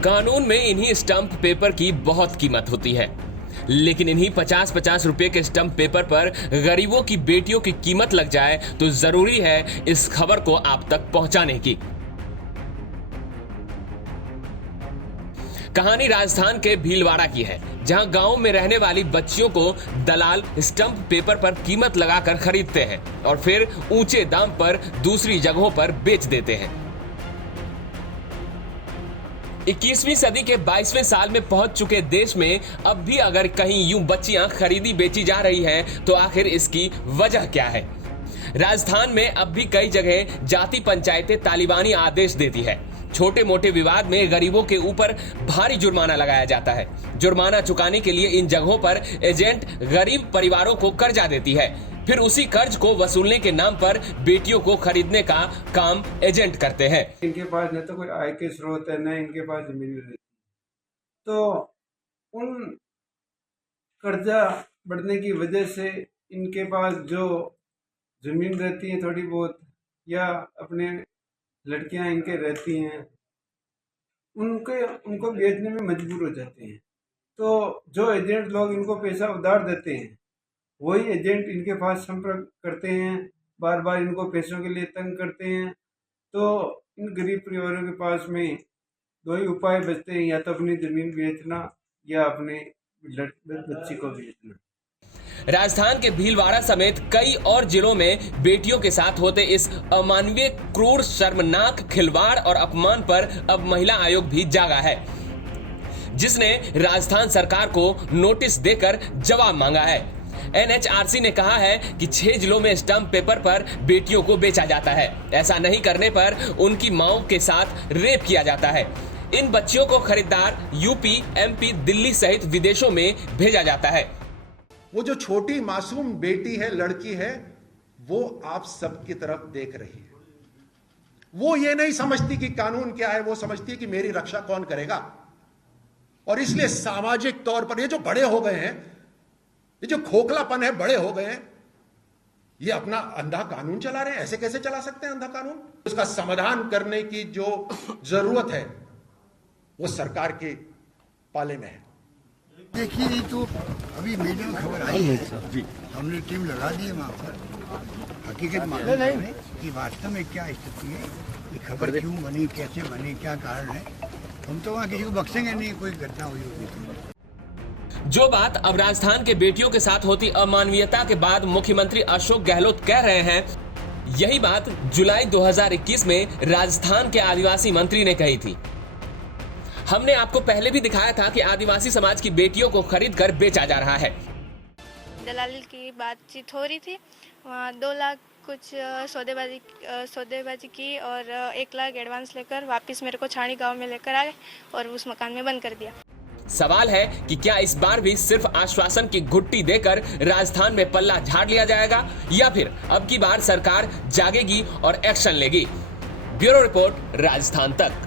कानून में इन्हीं स्टंप पेपर की बहुत कीमत होती है, लेकिन इन्हीं 50-50 रुपए के स्टंप पेपर पर गरीबों की बेटियों की कीमत लग जाए तो जरूरी है इस खबर को आप तक पहुंचाने की। कहानी राजस्थान के भीलवाड़ा की है, जहां गांव में रहने वाली बच्चियों को दलाल स्टंप पेपर पर कीमत लगाकर खरीदते हैं और फिर ऊंचे दाम पर दूसरी जगहों पर बेच देते हैं। 21वीं सदी के 22वें साल में पहुंच चुके देश में अब भी अगर कहीं यूं बच्चियां खरीदी बेची जा रही हैं, तो आखिर इसकी वजह क्या है? राजस्थान में अब भी कई जगह जाति पंचायतें तालिबानी आदेश देती है। छोटे मोटे विवाद में गरीबों के ऊपर भारी जुर्माना लगाया जाता है। जुर्माना चुकाने के लिए इन जगहों पर एजेंट गरीब परिवारों को कर्जा देती है, फिर उसी कर्ज को वसूलने के नाम पर बेटियों को खरीदने का काम एजेंट करते हैं। इनके पास न तो कोई आय के स्रोत है, न इनके पास जमीन रहती, तो उन कर्जा बढ़ने की वजह से इनके पास जो जमीन रहती है थोड़ी बहुत, या अपने लड़कियां इनके रहती हैं, उनको बेचने में मजबूर हो जाते हैं। तो जो एजेंट लोग इनको पैसा उधार देते हैं, वही एजेंट इनके पास संपर्क करते हैं, बार बार इनको पैसों के लिए तंग करते हैं। तो इन गरीब परिवारों के पास में दो ही उपाय बचते हैं, या तो अपनी जमीन बेचना या अपने बच्ची को बेचना। राजस्थान के भीलवाड़ा समेत कई और जिलों में बेटियों के साथ होते इस अमानवीय, क्रूर, शर्मनाक खिलवाड़ और अपमान पर अब महिला आयोग भी जागा है, जिसने राजस्थान सरकार को नोटिस देकर जवाब मांगा है। एनएचआरसी ने कहा है कि 6 जिलों में स्टंप पेपर पर बेटियों को बेचा जाता है। ऐसा नहीं करने पर उनकी मांओं के साथ रेप किया जाता है। इन बच्चियों को खरीदार यूपी, एमपी, दिल्ली सहित विदेशों में भेजा जाता है। वो जो छोटी मासूम बेटी है, लड़की है, वो आप सबकी तरफ देख रही है। वो ये नहीं समझती कि कानून क्या है, वो समझती है कि मेरी रक्षा कौन करेगा। और इसलिए सामाजिक तौर पर ये जो बड़े हो गए हैं, ये जो खोखलापन है, बड़े हो गए हैं, ये अपना अंधा कानून चला रहे हैं। ऐसे कैसे चला सकते हैं अंधा कानून? उसका समाधान करने की जो जरूरत है वो सरकार के पाले में है। देखिए, तो अभी मीडिया में खबर आई है जी, हमने टीम लगा दी है वहाँ पर हकीकत मालूम है कि वास्तव में क्या स्थिति है, ये खबर क्यों बनी, कैसे बनी, क्या कारण है। हम तो वहाँ किसी को बख्शेंगे नहीं, कोई घटना हुई होगी। जो बात अब राजस्थान के बेटियों के साथ होती अमानवीयता के बाद मुख्यमंत्री अशोक गहलोत कह रहे हैं, यही बात जुलाई 2021 में राजस्थान के आदिवासी मंत्री ने कही थी। हमने आपको पहले भी दिखाया था कि आदिवासी समाज की बेटियों को खरीद कर बेचा जा रहा है। दलाल की बातचीत हो रही थी, वहाँ 2 लाख कुछ सौदेबाजी की और 1 लाख एडवांस लेकर वापस मेरे को छाणी गांव में लेकर आए और उस मकान में बंद कर दिया। सवाल है कि क्या इस बार भी सिर्फ आश्वासन की घुट्टी देकर राजस्थान में पल्ला झाड़ लिया जाएगा, या फिर अब की बार सरकार जागेगी और एक्शन लेगी? ब्यूरो रिपोर्ट, राजस्थान तक।